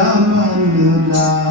I am the Alhamdulillah.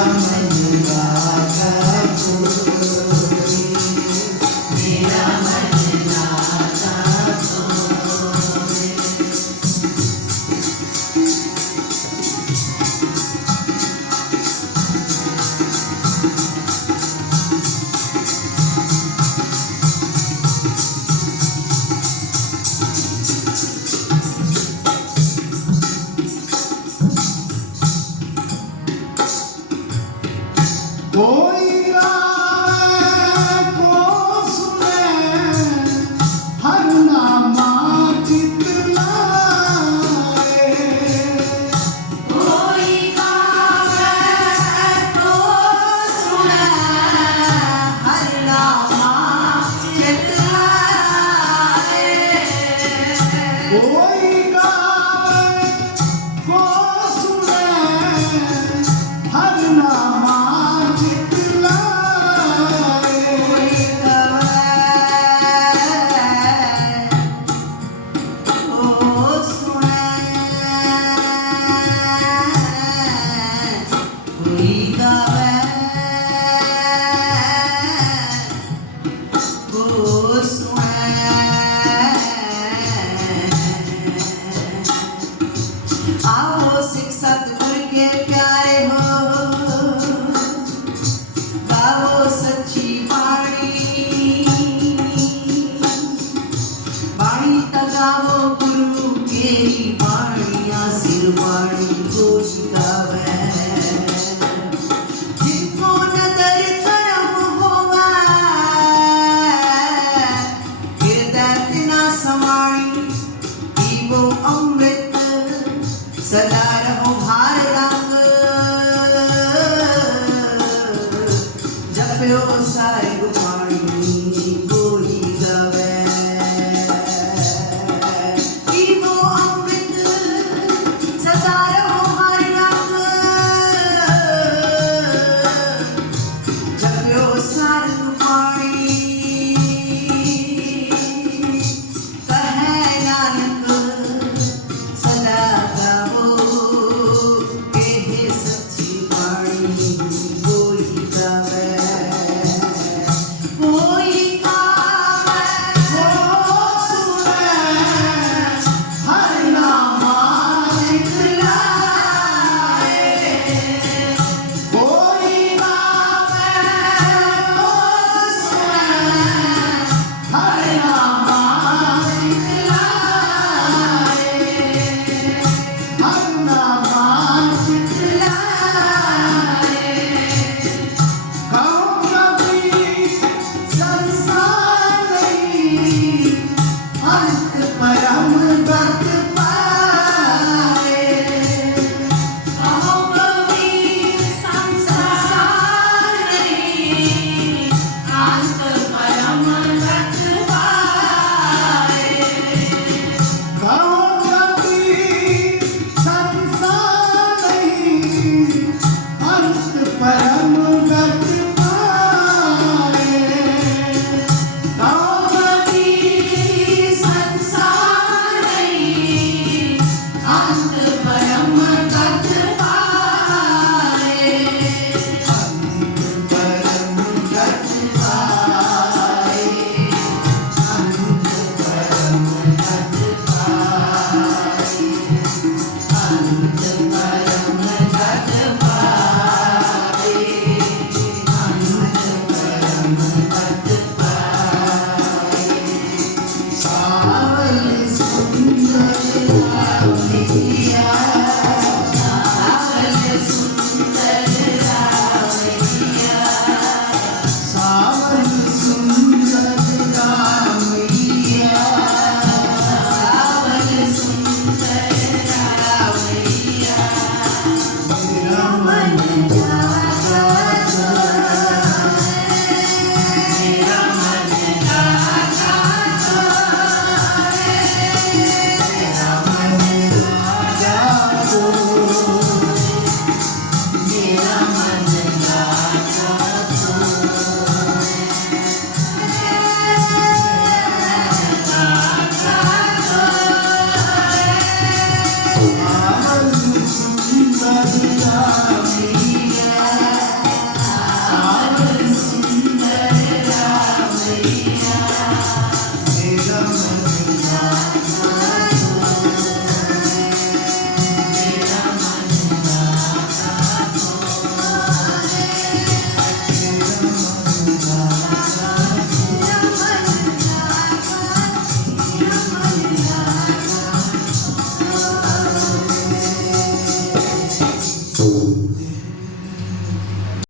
Amen. see.